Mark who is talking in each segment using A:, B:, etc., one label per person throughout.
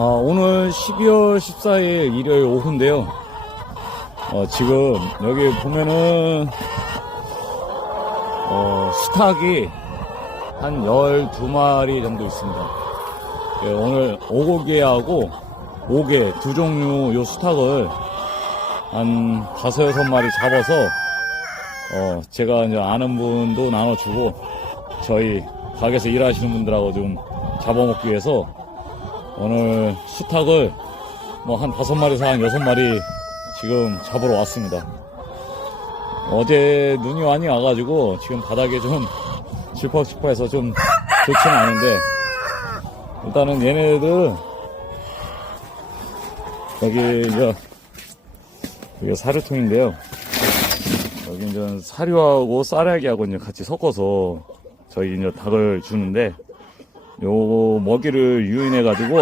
A: 아, 오늘 12월 14일 일요일 오후인데요. 어, 지금 여기 보면은 어, 수탉이 한 12마리 정도 있습니다. 예, 오늘 오고개하고 오개 두 종류 요 수탉을 한 다섯 여섯 마리 잡아서 어, 제가 이제 아는 분도 나눠주고 저희 가게에서 일하시는 분들하고 좀 잡아먹기 위해서 오늘 수탉을 뭐 한 다섯 마리에서 한 여섯 마리 지금 잡으러 왔습니다. 어제 눈이 많이 와가지고 지금 바닥에 좀 질퍽질퍽해서 좀 좋지는 않은데 일단은 얘네들 여기 이제 이게 사료통인데요. 여기 이제 사료하고 쌀알기하고 이제 같이 섞어서 저희 이제 닭을 주는데 요 먹이를 유인해 가지고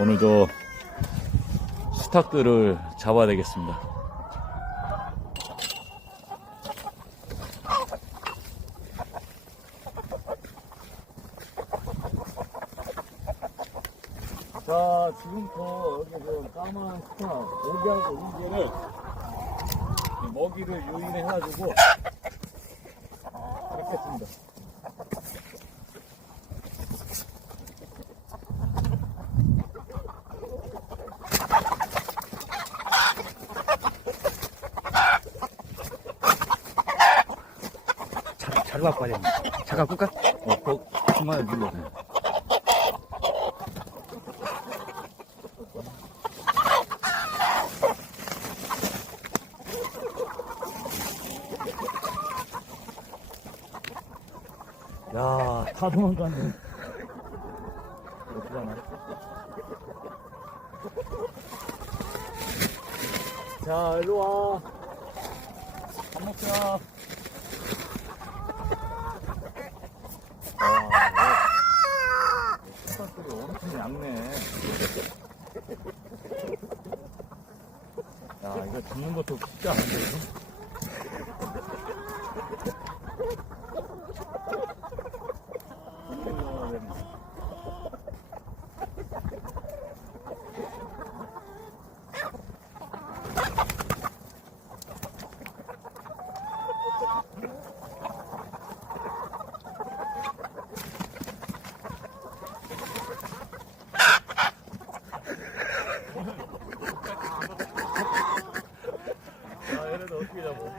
A: 오늘 저 수탉들을 잡아야 되겠습니다. 자, 지금부터 여기 그 까만 수탉, 오기하고 인개를 먹이를 유인해 가지고 뵙겠습니다.
B: 잘, 잘 갖고 와야 돼. 잘 갖고 올까?
A: 어, 거, 중간에 눌러. 야, 다 도망갔네. 어떡하나. 자, 일로 와. 밥 먹자. 아, 수컷들이 엄청 얇네. 야, 이거 잡는 것도 쉽지 않은데? 아, 얘네들 어떻게 잡어?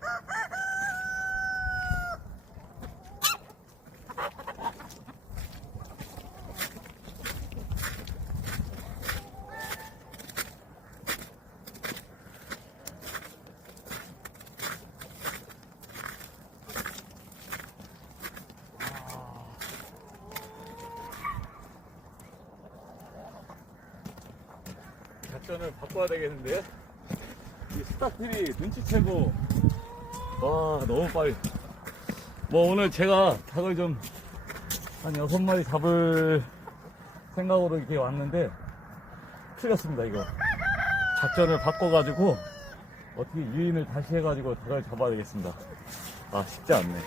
A: Ha ha ha! 작전을 바꿔야 되겠는데요? 이 스타필이 눈치채고. 와 너무 빨리. 뭐 오늘 제가 닭을 좀 한 여섯 마리 잡을 생각으로 이렇게 왔는데 틀렸습니다 이거. 작전을 바꿔가지고 어떻게 유인을 다시 해가지고 닭을 잡아야 되겠습니다. 아 쉽지 않네